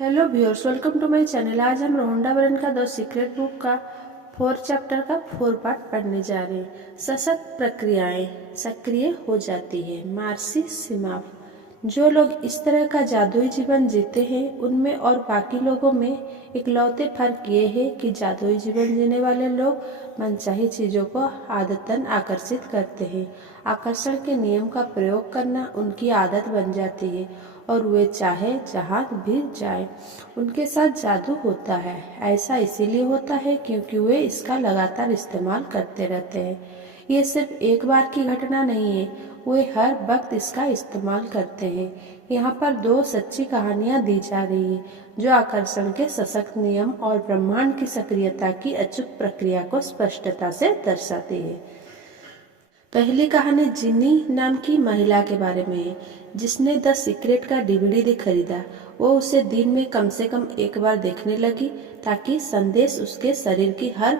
Hello viewers, welcome to my channel. आज हम रोहंडा बरन का द सीक्रेट बुक का 4 चैप्टर का 4 पार्ट पढ़ने जा रहे हैं। सशक्त प्रक्रियाएं सक्रिय हो जाती है। मार्सी सिमाव। जो लोग इस तरह का जादुई जीवन जीते हैं उनमें और बाकी लोगों में इकलौते फर्क ये है कि जादुई जीवन जीने वाले लोग मनचाही चीज़ों को आदतन आकर्षित करते हैं। आकर्षण के नियम का प्रयोग करना उनकी आदत बन जाती है और वे चाहे जहाँ भी जाएं, उनके साथ जादू होता है। ऐसा इसीलिए होता है क्योंकि वे इसका लगातार इस्तेमाल करते रहते हैं। ये सिर्फ एक बार की घटना नहीं है, वे हर वक्त इसका इस्तेमाल करते हैं। यहाँ पर 2 सच्ची कहानियाँ दी जा रही है जो आकर्षण के सशक्त नियम और ब्रह्मांड की सक्रियता की अचूक प्रक्रिया को स्पष्टता से दर्शाती है। पहली कहानी जिनी नाम की महिला के बारे में है जिसने द सीक्रेट का डीवीडी खरीदा। वो उसे दिन में कम से कम एक बार देखने लगी ताकि संदेश उसके शरीर की हर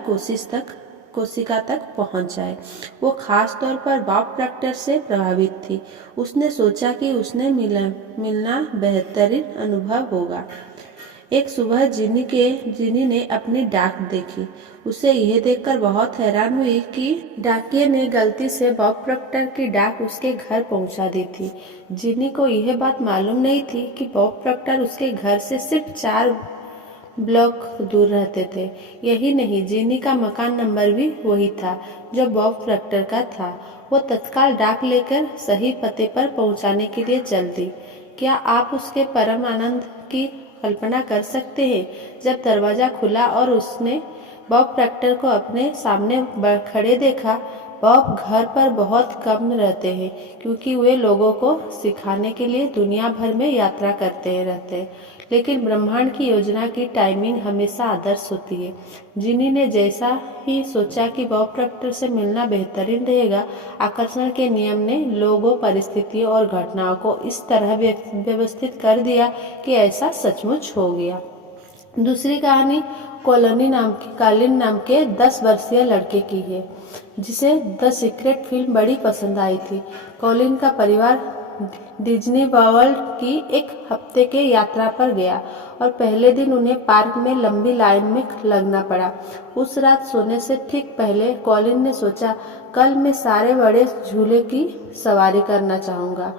कोशिका तक पहुंच जाए। वो खास तौर पर बॉब प्रॉक्टर से प्रभावित थी। उसने सोचा कि उसने मिलना बेहतरीन अनुभव होगा। एक सुबह जिनी ने अपनी डाक देखी। उसे यह देखकर बहुत हैरान हुई कि डाकिये ने गलती से बॉब प्रॉक्टर की डाक उसके घर पहुंचा दी थी। जिनी को यह बात मालूम नहीं थी कि बॉब प्रॉक्टर उसके घर से सिर्फ 4 ब्लॉक दूर रहते थे। यही नहीं, जिनी का मकान नंबर भी वही था जो बॉब प्रॉक्टर का था। वो तत्काल डाक लेकर सही पते पर पहुंचाने के लिए चल दी। क्या आप उसके परम आनंद की कल्पना कर सकते हैं जब दरवाजा खुला और उसने बॉब प्रॉक्टर को अपने सामने खड़े देखा। बॉब घर पर बहुत कम रहते हैं क्योंकि वे लोगों को सिखाने के लिए दुनिया भर में यात्रा करते रहते हैं, लेकिन ब्रह्मांड की योजना की टाइमिंग हमेशा आदर्श होती है। जिनी ने जैसा ही सोचा कि बॉब प्रॉक्टर से मिलना बेहतरीन रहेगा, आकर्षण के नियम ने लोगों, परिस्थितियों और घटनाओं को इस तरह व्यवस्थित कर दिया कि ऐसा सचमुच हो गया। दूसरी कहानी कॉलिन नाम के 10 वर्षीय लड़के की है जिसे द सीक्रेट फिल्म बड़ी पसंद आई थी। कॉलिन का परिवार डिज्नी वर्ल्ड की एक हफ्ते के यात्रा पर गया और पहले दिन उन्हें पार्क में लंबी लाइन में लगना पड़ा। उस रात सोने से ठीक पहले कॉलिन ने सोचा, कल मैं सारे बड़े झूले की सवारी करना चाहूँगा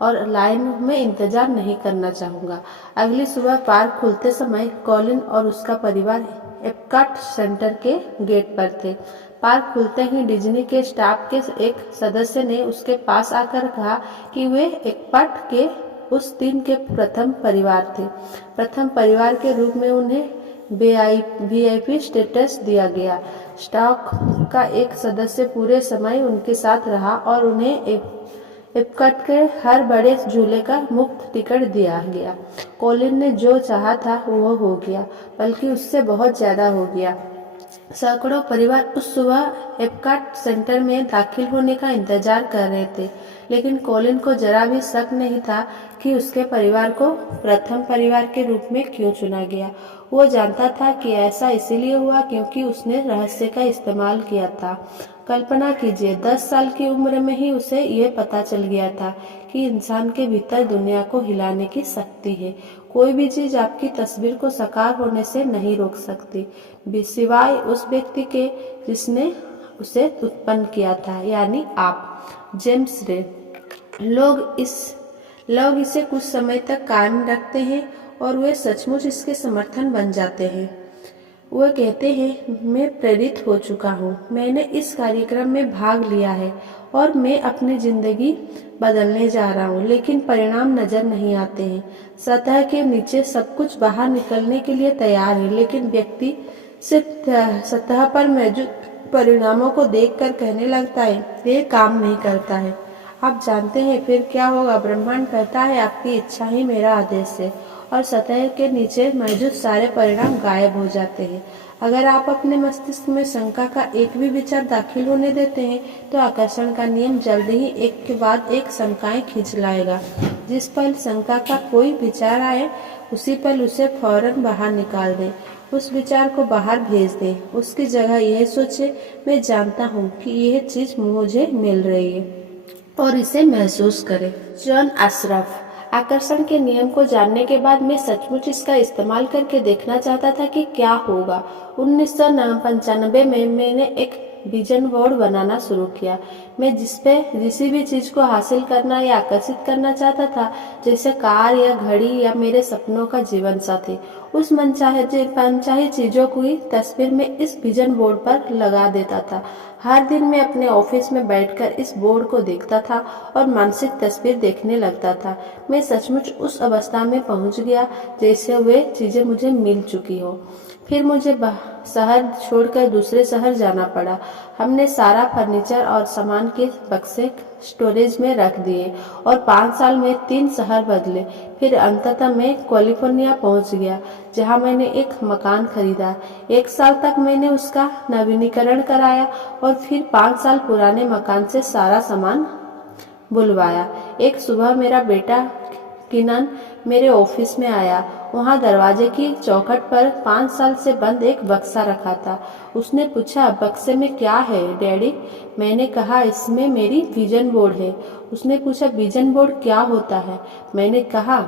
और लाइन में इंतजार नहीं करना चाहूँगा। अगली सुबह पार्क खुलते समय कॉलिन और उसका परिवार एप्कॉट सेंटर के गेट पर थे। पार्क खुलते ही डिज्नी के स्टाफ के एक सदस्य ने उसके पास आकर कहा कि वे एप्कॉट के उस दिन के प्रथम परिवार थे। प्रथम परिवार के रूप में उन्हें VIP स्टेटस दिया गया। स्टाफ का एक सदस्य पूरे समय उनके साथ रहा और उन्हें एप्कॉट के हर बड़े झूले का मुफ्त टिकट दिया गया। कॉलिन ने जो चाहा था वो हो गया, बल्कि उससे बहुत ज्यादा हो गया। सैकड़ों परिवार उस सुबह एप्कॉट सेंटर में दाखिल होने का इंतजार कर रहे थे, लेकिन कॉलिन को जरा भी शक नहीं था कि उसके परिवार को प्रथम परिवार के रूप में क्यों चुना गया। वो जानता था कि ऐसा इसीलिए हुआ क्योंकि उसने रहस्य का इस्तेमाल किया था। कल्पना कीजिए, 10 साल की उम्र में ही उसे यह पता चल गया था कि इंसान के भीतर दुनिया को हिलाने की शक्ति है। कोई भी चीज आपकी तस्वीर को साकार होने से नहीं रोक सकती, सिवाय उस व्यक्ति के जिसने उसे उत्पन्न किया था, यानी आप। जेम्स रे। लोग इसे कुछ समय तक कायम रखते हैं और वे सचमुच इसके समर्थन बन जाते हैं। वह कहते हैं, मैं प्रेरित हो चुका हूँ, मैंने इस कार्यक्रम में भाग लिया है और मैं अपनी जिंदगी बदलने जा रहा हूँ, लेकिन परिणाम नजर नहीं आते हैं। सतह के नीचे सब कुछ बाहर निकलने के लिए तैयार है, लेकिन व्यक्ति सिर्फ सतह पर मौजूद परिणामों को देखकर कहने लगता है, ये काम नहीं करता है। आप जानते हैं फिर क्या होगा? ब्रह्मांड कहता है, आपकी इच्छा ही मेरा आदेश है, और सतह के नीचे मौजूद सारे परिणाम गायब हो जाते हैं। अगर आप अपने मस्तिष्क में शंका का एक भी विचार दाखिल होने देते हैं तो आकर्षण का नियम जल्द ही एक के बाद एक शंकाएं खींच लाएगा। जिस पल शंका का कोई विचार आए उसी पल उसे फौरन बाहर निकाल दें, उस विचार को बाहर भेज दें। उसकी जगह यह सोचे, मैं जानता हूँ कि यह चीज मुझे मिल रही है, और इसे महसूस करें। जॉन अशरफ। आकर्षण के नियम को जानने के बाद मैं सचमुच इसका इस्तेमाल करके देखना चाहता था कि क्या होगा। 1995 में मैंने एक विजन बोर्ड बनाना शुरू किया। मैं जिसी भी चीज को हासिल करना या आकर्षित करना चाहता था, जैसे कार या घड़ी या मेरे सपनों का जीवन साथी, उस मनचाही चीजों की तस्वीर मैं इस विजन बोर्ड पर लगा देता था। हर दिन मैं अपने ऑफिस में बैठकर इस बोर्ड को देखता था और मानसिक तस्वीर देखने लगता था। मैं सचमुच उस अवस्था में पहुंच गया जैसे वे चीजें मुझे मिल चुकी हो। फिर मुझे शहर छोड़कर दूसरे शहर जाना पड़ा। हमने सारा फर्नीचर और सामान के बक्से स्टोरेज में रख दिए और 5 साल में 3 शहर बदले। फिर अंततः मैं कैलिफोर्निया पहुंच गया, जहां मैंने एक मकान खरीदा। 1 साल तक मैंने उसका नवीनीकरण कराया और फिर 5 साल पुराने मकान से सारा सामान बुलवाया। एक सुबह मेरा बेटा किनन मेरे ऑफिस में आया। वहां दरवाजे की चौखट पर 5 साल से बंद एक बक्सा रखा था। उसने पूछा, बक्से में क्या है डैडी? मैंने कहा, इसमें मेरी विजन बोर्ड है। उसने पूछा, विजन बोर्ड क्या होता है? मैंने कहा,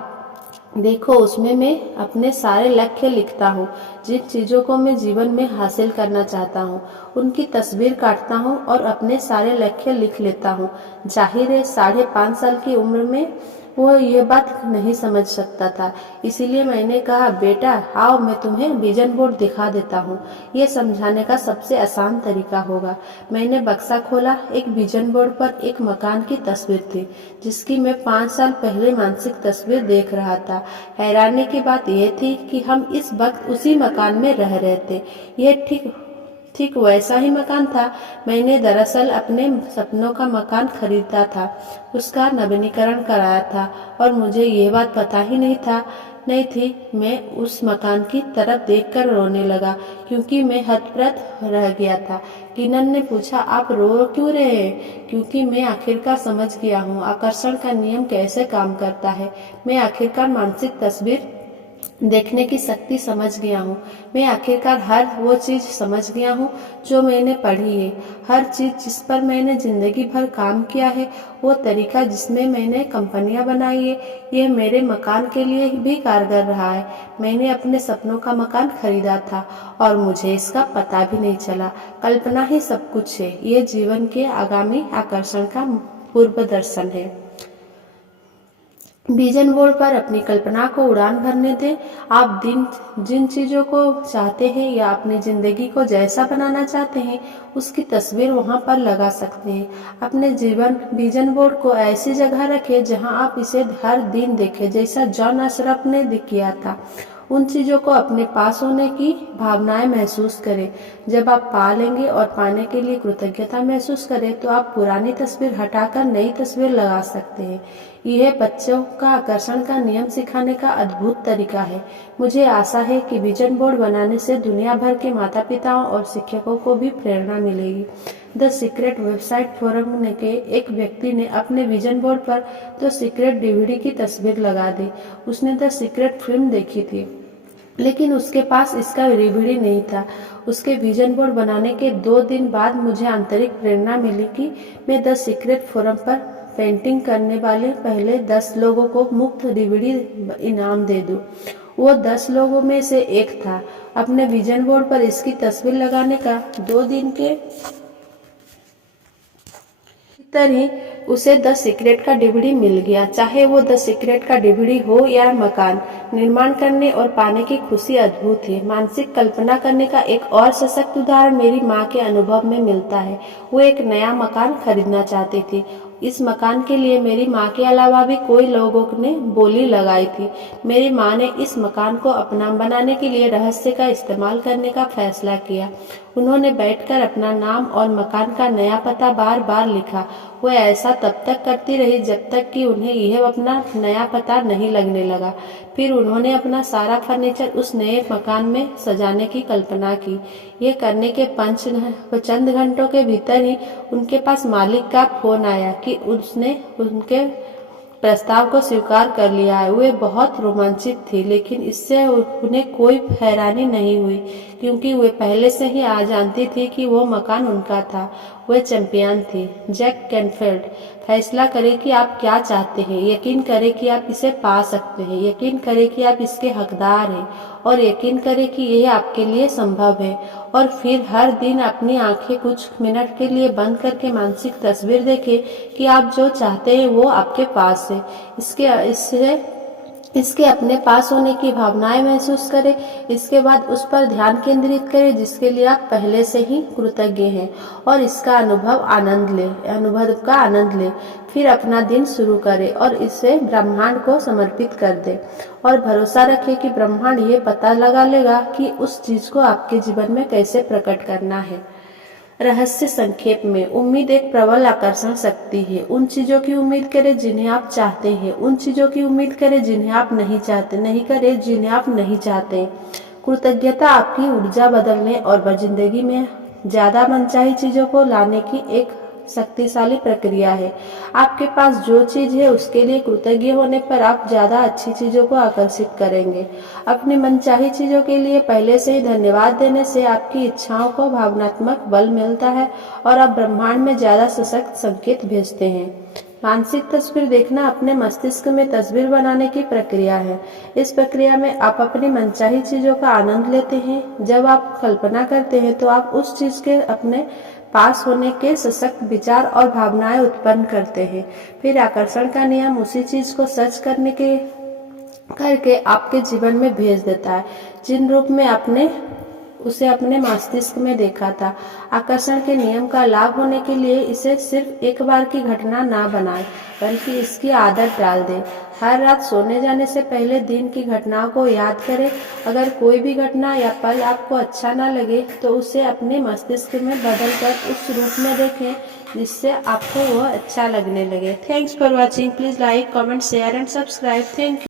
देखो, उसमें मैं अपने सारे लक्ष्य लिखता हूँ। जिन चीजों को मैं जीवन में हासिल करना चाहता हूँ उनकी तस्वीर काटता हूँ और अपने सारे लक्ष्य लिख लेता हूँ। जाहिर है 5.5 साल की उम्र में वो ये बात नहीं समझ सकता था, इसीलिए मैंने कहा, बेटा आओ, मैं तुम्हें विजन बोर्ड दिखा देता हूँ। ये समझाने का सबसे आसान तरीका होगा। मैंने बक्सा खोला। एक विजन बोर्ड पर एक मकान की तस्वीर थी, जिसकी मैं 5 साल पहले मानसिक तस्वीर देख रहा था। हैरानी की बात यह थी कि हम इस वक्त उसी मकान में रह रहे थे। यह ठीक वैसा ही मकान था। मैंने दरअसल अपने सपनों का मकान खरीदा था, उसका नवीनीकरण कराया था और मुझे ये बात पता ही नहीं थी। मैं उस मकान की तरफ देखकर रोने लगा क्योंकि मैं हतप्रभ रह गया था। किनन ने पूछा, आप रो क्यों रहे हैं? क्योंकि मैं आखिरकार समझ गया हूँ आकर्षण का नियम कैसे काम करता है। मैं आखिरकार मानसिक तस्वीर देखने की शक्ति समझ गया हूँ। मैं आखिरकार हर वो चीज समझ गया हूँ जो मैंने पढ़ी है। हर चीज जिस पर मैंने जिंदगी भर काम किया है, वो तरीका जिसमें मैंने कंपनियां बनाई है, ये मेरे मकान के लिए भी कारगर रहा है। मैंने अपने सपनों का मकान खरीदा था और मुझे इसका पता भी नहीं चला। कल्पना ही सब कुछ है। ये जीवन के आगामी आकर्षण का पूर्व दर्शन है। विजन बोर्ड पर अपनी कल्पना को उड़ान भरने दें। आप जिन चीजों को चाहते हैं या अपनी जिंदगी को जैसा बनाना चाहते हैं, उसकी तस्वीर वहां पर लगा सकते हैं। अपने विजन बोर्ड को ऐसी जगह रखें जहां आप इसे हर दिन देखें, जैसा जॉन अशरफ ने किया था। उन चीजों को अपने पास होने की भावनाएं महसूस करें। जब आप पा लेंगे और पाने के लिए कृतज्ञता महसूस करें, तो आप पुरानी तस्वीर हटाकर नई तस्वीर लगा सकते हैं। यह बच्चों का आकर्षण का नियम सिखाने का अद्भुत तरीका है। मुझे आशा है कि विजन बोर्ड बनाने से दुनिया भर के माता पिताओं और शिक्षकों को भी प्रेरणा मिलेगी। द सीक्रेट वेबसाइट फोरम के एक व्यक्ति ने अपने विजन बोर्ड पर द सीक्रेट डीवीडी की तस्वीर लगा दी। उसने द सीक्रेट फिल्म देखी थी, लेकिन उसके पास इसका डीवीडी नहीं था। उसके विजन बोर्ड बनाने के 2 दिन बाद मुझे आंतरिक प्रेरणा मिली कि मैं द सीक्रेट फोरम पर पेंटिंग करने वाले पहले 10 लोगों को मुफ्त डीवीडी इनाम दे दूं। वो 10 लोगों में से एक था। अपने विजन बोर्ड पर इसकी तस्वीर लगाने का 2 दिन के भीतर ही उसे द सीक्रेट का डीवीडी मिल गया। चाहे वो द सीक्रेट का डीवीडी हो या मकान, निर्माण करने और पाने की खुशी अद्भुत है। मानसिक कल्पना करने का एक और सशक्त उदाहरण मेरी माँ के अनुभव में मिलता है। वो एक नया मकान खरीदना चाहती थी। इस मकान के लिए मेरी माँ के अलावा भी कई लोगों ने बोली लगाई थी। मेरी माँ ने इस मकान को अपना बनाने के लिए रहस्य का इस्तेमाल करने का फैसला किया। उन्होंने बैठकर अपना नाम और मकान का नया पता बार बार लिखा। वो ऐसा तब तक करती रही जब तक कि उन्हें यह अपना नया पता नहीं लगने लगा। फिर उन्होंने अपना सारा फर्नीचर उस नए मकान में सजाने की कल्पना की। ये करने के चंद घंटों के भीतर ही उनके पास मालिक का फोन आया कि उसने प्रस्ताव को स्वीकार कर लिया है। वे बहुत रोमांचित थी, लेकिन इससे उन्हें कोई हैरानी नहीं हुई, क्योंकि वे पहले से ही जानती थी कि वो मकान उनका था। वे चैंपियन थी। जैक कैनफील्ड, फैसला करें कि आप क्या चाहते हैं, यकीन करें कि आप इसे पा सकते हैं, यकीन करें कि आप इसके हकदार हैं, और यकीन करें कि यह आपके लिए संभव है। और फिर हर दिन अपनी आंखें कुछ मिनट के लिए बंद करके मानसिक तस्वीर देखें कि आप जो चाहते हैं वो आपके पास है। इसके अपने पास होने की भावनाएं महसूस करें। इसके बाद उस पर ध्यान केंद्रित करें जिसके लिए आप पहले से ही कृतज्ञ हैं, और इसका अनुभव का आनंद लें। फिर अपना दिन शुरू करें और इसे ब्रह्मांड को समर्पित कर दें, और भरोसा रखें कि ब्रह्मांड ये पता लगा लेगा कि उस चीज को आपके जीवन में कैसे प्रकट करना है। रहस्य संक्षेप में, उम्मीद एक प्रबल आकर्षण शक्ति है। उन चीजों की उम्मीद करें जिन्हें आप चाहते हैं। उन चीजों की उम्मीद करें जिन्हें आप नहीं चाहते। नहीं करें जिन्हें आप नहीं चाहते। कृतज्ञता आपकी ऊर्जा बदलने और जिंदगी में ज्यादा मनचाही चीजों को लाने की एक शक्तिशाली प्रक्रिया है। आपके पास जो चीज है उसके लिए कृतज्ञ होने पर आप ज्यादा अच्छी चीजों को आकर्षित करेंगे। अपनी मनचाही चीजों के लिए पहले से ही धन्यवाद देने से आपकी इच्छाओं को भावनात्मक बल मिलता है और आप ब्रह्मांड में ज्यादा सशक्त संकेत भेजते हैं। मानसिक तस्वीर देखना अपने मस्तिष्क में तस्वीर बनाने की प्रक्रिया है। इस प्रक्रिया में आप अपनी मनचाही चीजों का आनंद लेते हैं। जब आप कल्पना करते हैं तो आप उस चीज के अपने पास होने के सशक्त विचार और भावनाएं उत्पन्न करते हैं। फिर आकर्षण का नियम उसी चीज को सच करके आपके जीवन में भेज देता है, जिन रूप में आपने उसे अपने मस्तिष्क में देखा था। आकर्षण के नियम का लाभ होने के लिए इसे सिर्फ एक बार की घटना ना बनाएं, बल्कि इसकी आदत डाल दें। हर रात सोने जाने से पहले दिन की घटनाओं को याद करें। अगर कोई भी घटना या पल आपको अच्छा ना लगे तो उसे अपने मस्तिष्क में बदलकर उस रूप में देखें जिससे आपको वह अच्छा लगने लगे। Thanks for watching. Please like, comment, share and subscribe. Thank you.